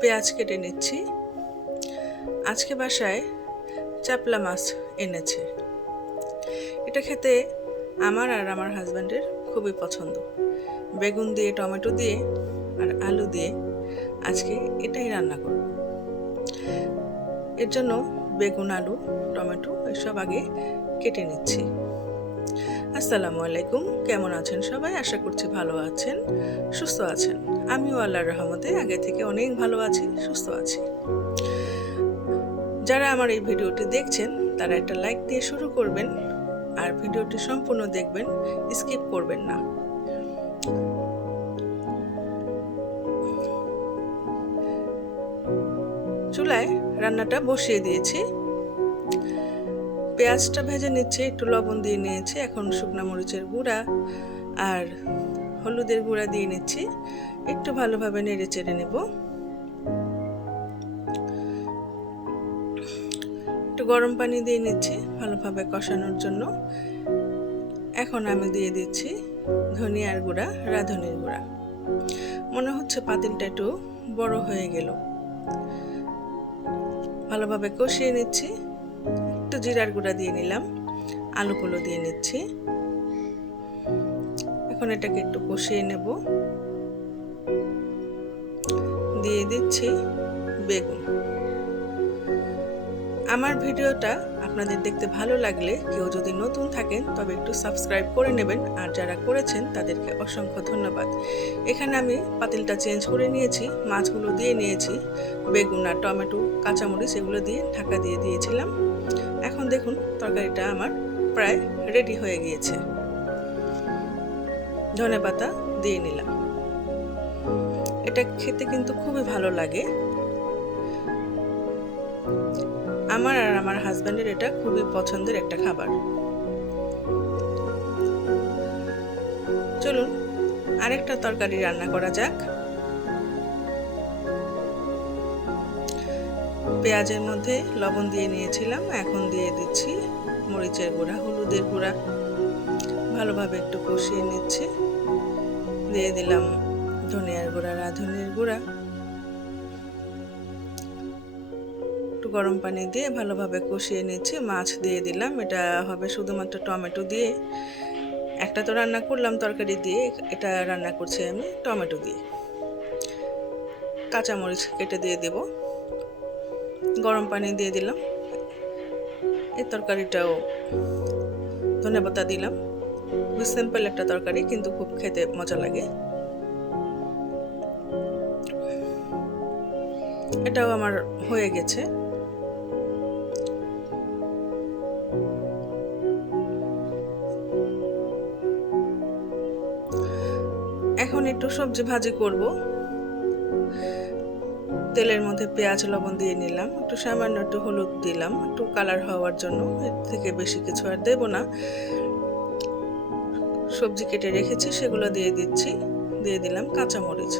পেঁয়াজ কেটে নিচ্ছি। আজকে বাসায় চাপলা মাছ এনেছে। এটা খেতে আমার আর আমার হাজব্যান্ডের খুবই পছন্দ। বেগুন দিয়ে, টমেটো দিয়ে আর আলু দিয়ে আজকে এটাই রান্না করব। এর জন্য বেগুন, আলু, টমেটো এসব আগে কেটে নিচ্ছি। আসসালামু আলাইকুম, কেমন আছেন সবাই? আশা করছি ভালো আছেন, সুস্থ আছেন। আমিও আল্লাহর রহমতে আগে থেকে অনেক ভালো আছি, সুস্থ আছি। যারা আমার এই ভিডিওটি দেখছেন তারা একটা লাইক দিয়ে শুরু করবেন আর ভিডিওটি সম্পূর্ণ দেখবেন, স্কিপ করবেন না। চুলায় রান্নাটা বসিয়ে দিয়েছি। পেঁয়াজটা ভেজে নিচ্ছি, একটু লবণ দিয়ে নিয়েছি। এখন শুকনো মরিচের গুঁড়া আর হলুদের গুঁড়া দিয়ে নিচ্ছি। একটু ভালোভাবে নেড়ে চেড়ে নেব। একটু গরম পানি দিয়ে নিচ্ছি ভালোভাবে কষানোর জন্য। এখন আমি দিয়ে দিচ্ছি ধনিয়ার গুঁড়া, রাঁধুনির গুঁড়া। মনে হচ্ছে পাতিলটা একটু বড় হয়ে গেল। ভালোভাবে কষিয়ে নিচ্ছি। একটু জিরার গুঁড়া দিয়ে নিলাম, আলুগুলো দিয়ে নিচ্ছি। এখন এটাকে একটু কষিয়ে নেব। দিয়ে দিচ্ছি বেগুন। আমার ভিডিওটা আপনাদের দেখতে ভালো লাগলে কেউ যদি নতুন থাকেন তবে একটু সাবস্ক্রাইব করে নেবেন, আর যারা করেছেন তাদেরকে অসংখ্য ধন্যবাদ। এখানে আমি পাতিলটা চেঞ্জ করে নিয়েছি, মাছগুলো দিয়ে নিয়েছি, বেগুন আর টমেটো, কাঁচামরিচ এগুলো দিয়ে ঢাকা দিয়ে দিয়েছিলাম। এখন দেখুন তরকারিটা আমার প্রায় রেডি হয়ে গিয়েছে। ধনেপাতা দিয়ে নিলাম। এটা খেতে কিন্তু খুবই ভালো লাগে। আমার আর আমার হাজব্যান্ডের এটা খুবই পছন্দের একটা খাবার। চলুন আরেকটা তরকারি রান্না করা যাক। পেঁয়াজের মধ্যে লবণ দিয়ে নিয়েছিলাম, এখন দিয়ে দিচ্ছি মরিচের গুঁড়া, হলুদের গুঁড়া। ভালোভাবে একটু কষিয়ে নিচ্ছি। দিয়ে দিলাম ধনিয়ার গুঁড়া, রাঁধুনির গুঁড়া। একটু গরম পানি দিয়ে ভালোভাবে কষিয়ে নিচ্ছি। মাছ দিয়ে দিলাম। এটা হবে শুধুমাত্র টমেটো দিয়ে। একটা তো রান্না করলাম তরকারি দিয়ে, এটা রান্না করছি আমি টমেটো দিয়ে। কাঁচামরিচ কেটে দিয়ে দেব। গরম পানি দিয়ে দিলাম। এই তরকারিটাও ধনেপাতা দিলাম। খুব সিম্পল একটা তরকারি, কিন্তু খুব খেতে মজা লাগে। এটাও আমার হয়ে গেছে। এখন একটু সবজি ভাজি করব। তেলের মধ্যে পেঁয়াজ, লবণ দিয়ে নিলাম, একটু সামান্য একটু হলুদ দিলাম একটু কালার হওয়ার জন্য। এর থেকে বেশি কিছু আর দেব না। সবজি কেটে রেখেছি সেগুলো দিয়ে দিচ্ছি। দিয়ে দিলাম কাঁচামরিচ।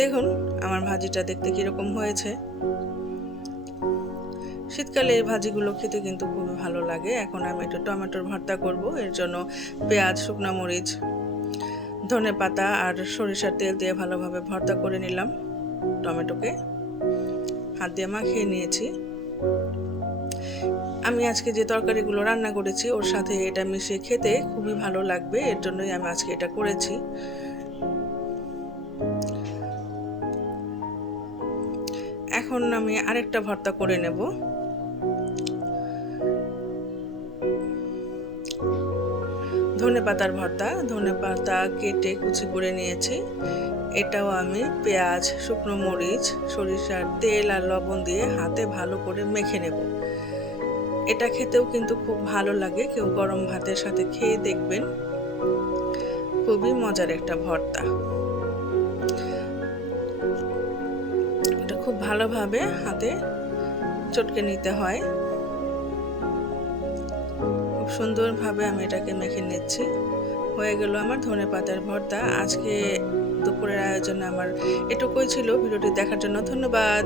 দেখুন আমার ভাজিটা দেখতে কিরকম হয়েছে। শীতকালে এই ভাজিগুলো খেতে কিন্তু খুবই ভালো লাগে। এখন আমি একটু টমেটোর ভর্তা করব। এর জন্য পেঁয়াজ, শুকনো মরিচ, ধনেপাতা আর সরিষার তেল দিয়ে ভালোভাবে ভর্তা করে নিলাম। টমেটোকে হাত দিয়ে মাখিয়ে নিয়েছি। আমি আজকে যে তরকারিগুলো রান্না করেছি ওর সাথে এটা মিশিয়ে খেতে খুবই ভালো লাগবে, এর জন্যই আমি আজকে এটা করেছি। এখন আমি আরেকটা ভর্তা করে নেব। ধনেপাতার ভর্তা। ধনেপাতা কেটে কুচি করে নিয়েছি। এটাও আমি পেঁয়াজ, শুকনো মরিচ, সরিষার তেল আর লবণ দিয়ে হাতে ভালো করে মেখে নেব। এটা খেতেও কিন্তু খুব ভালো লাগে। কেউ গরম ভাতের সাথে খেয়ে দেখবেন, খুবই মজার একটা ভর্তা। এটা খুব ভালোভাবে হাতে চটকে নিতে হয়। খুব সুন্দরভাবে আমি এটাকে মেখে নিচ্ছি। হয়ে গেল আমার ধনেপাতার ভর্তা। আজকে দুপুরের আয়োজনে আমার এটুকুই ছিল। ভিডিওটি দেখার জন্য ধন্যবাদ।